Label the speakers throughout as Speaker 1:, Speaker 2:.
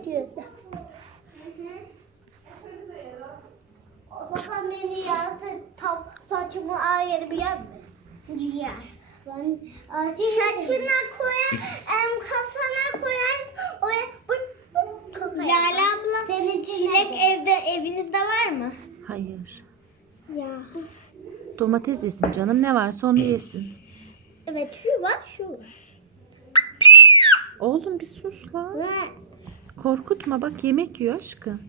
Speaker 1: ediyordu. O zaman beni yarısı saçımı ayrı bir yer mi? Yer. Saçına koyar, kafana koyar, oraya Lale abla, senin çilek evinizde var mı?
Speaker 2: Hayır.
Speaker 1: Ya.
Speaker 2: Domates yesin canım. Ne varsa onu yesin.
Speaker 1: Evet, şu var, şu var.
Speaker 2: Oğlum bir sus lan. Korkutma, bak yemek yiyor aşkım.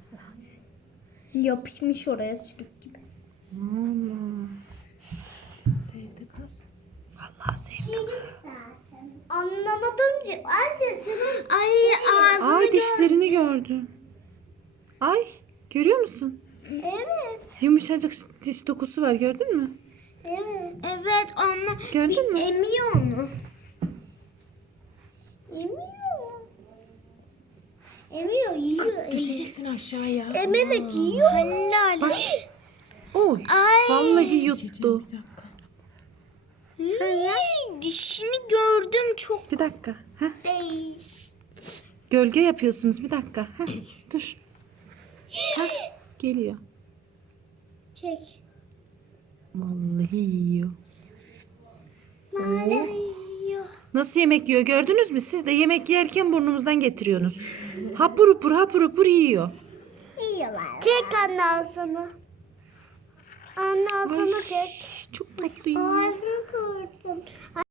Speaker 1: Yapışmış oraya sürük gibi.
Speaker 2: Aman. Sevdi kız. Vallahi sevdi kız.
Speaker 1: Anlamadım ki. Ay ağzını
Speaker 2: Ay dişlerini gördüm. Ay görüyor musun?
Speaker 1: Evet.
Speaker 2: Yumuşacık diş dokusu var, gördün mü?
Speaker 1: Evet. Evet, onu
Speaker 2: Gördün mü?
Speaker 1: emiyor onu. Emiyor. Emiyor, yiyor.
Speaker 2: Düşeceksin aşağıya.
Speaker 1: Emerek yiyor. Halal.
Speaker 2: Bak. Oy.
Speaker 1: Ay.
Speaker 2: Vallahi yuttu.
Speaker 1: Dişini gördüm çok
Speaker 2: Bir dakika. Heh.
Speaker 1: değiş.
Speaker 2: Gölge yapıyorsunuz, bir dakika. Heh. Dur. Heh. Geliyor.
Speaker 1: Çek.
Speaker 2: Vallahi yiyor.
Speaker 1: Nerede yiyor?
Speaker 2: Nasıl yemek yiyor gördünüz mü? Siz de yemek yerken burnumuzdan getiriyorsunuz. Hapur hapur hapur hapur yiyor.
Speaker 1: Yiyorlar. Çek anne ağzını. Anne ağzını çek.
Speaker 2: Çok tatlı yiyor.
Speaker 1: Ağzını kıvırdım.